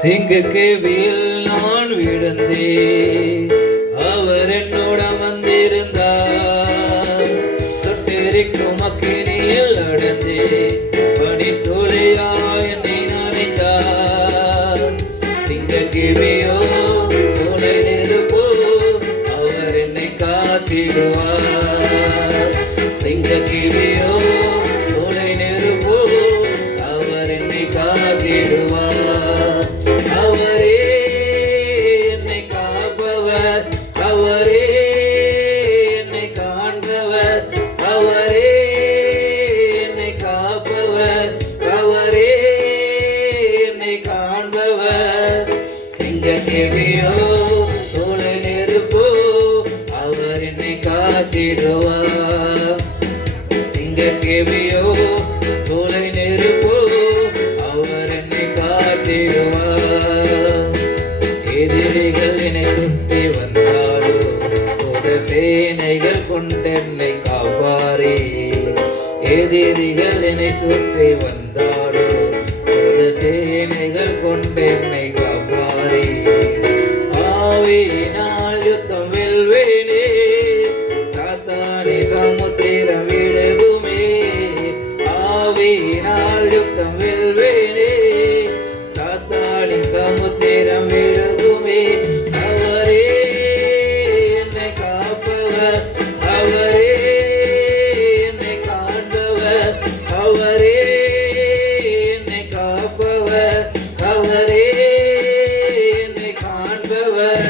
சிங்கக்கேவியில் நான் விழுந்தேன், அவர் என்னோட வந்திருந்தார். தொட்டிருக்கும் அக்கினியில் அடந்தே பனித்துளியா என்னை நனைத்தார். சிங்கக்கேவியோ சோலை நெருப்போ அவர் என்னை காத்திடுவார். சிங்கக்கேவியோ சோலை நெருப்போ அவர் என்னை காத்திடுவார். சிங்கக்கேவியோ சோலை நெருப்போ அவர் என்னை காத்திடுவார். சிங்கக்கேவியோ சோலை நெருப்போ அவர் என்னை காத்திடுவார். எதிரிகள் என்னை சுற்றி வந்தாரோ சேனைகள் கொண்டென்னை காப்பாரே. எதிரிகள் என்னை சுற்றி வந்தாரோ சேனைகள் கொண்டென்னை காப்பாரே. ஆவியினால் யுத்தம் வெல்வேனே, சாத்தானை சமுத்திரம் விழுகுமே. ஆவியினால் யுத்தம் வெல்வேனே, சாத்தானை சமுத்திரம் விழுகுமே. அவரே என்னை காப்பவர், அவரே என்னை காண்பவர், அவரே என்னை காப்பவர், அவரே என்னை காண்பவர்.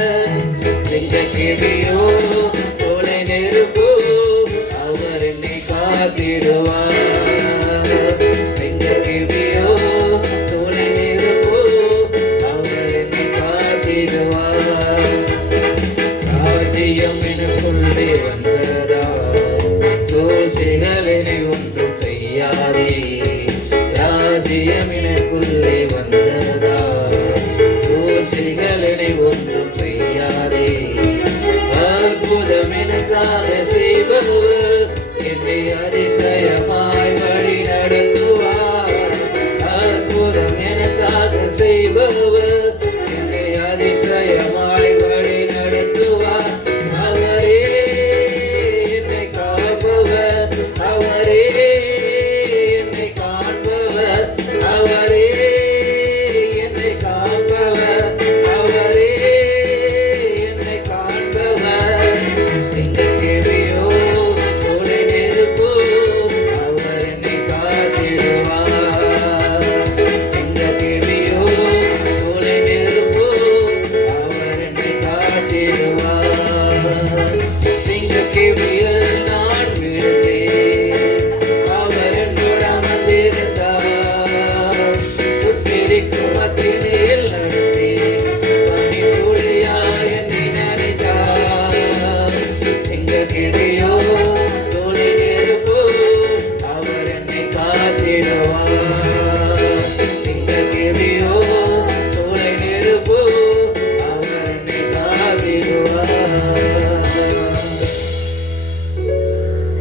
சிங்கக்கேவியோ சோலை நெருப்போ அவர் என்னை காத்திடுவார். சிங்கக்கேவியோ சோலை நெருப்போ அவர் என்னை காத்திடுவார். ராஜ்யம் எனக்குள்ளே வந்ததா, சூழ்ச்சிகள் என்னை ஒன்றும் செய்யாதே. ராஜ்யம் எனக்குள்ளே வந்ததா, சூழ்ச்சிகள் என்னை ஒன்றும் செய்யாதே. அற்புதம் எனக்காக செய்பவர் என்னை அதிசயமாய் வழி நடத்துவார். அற்புதம் எனக்காக செய்பவர்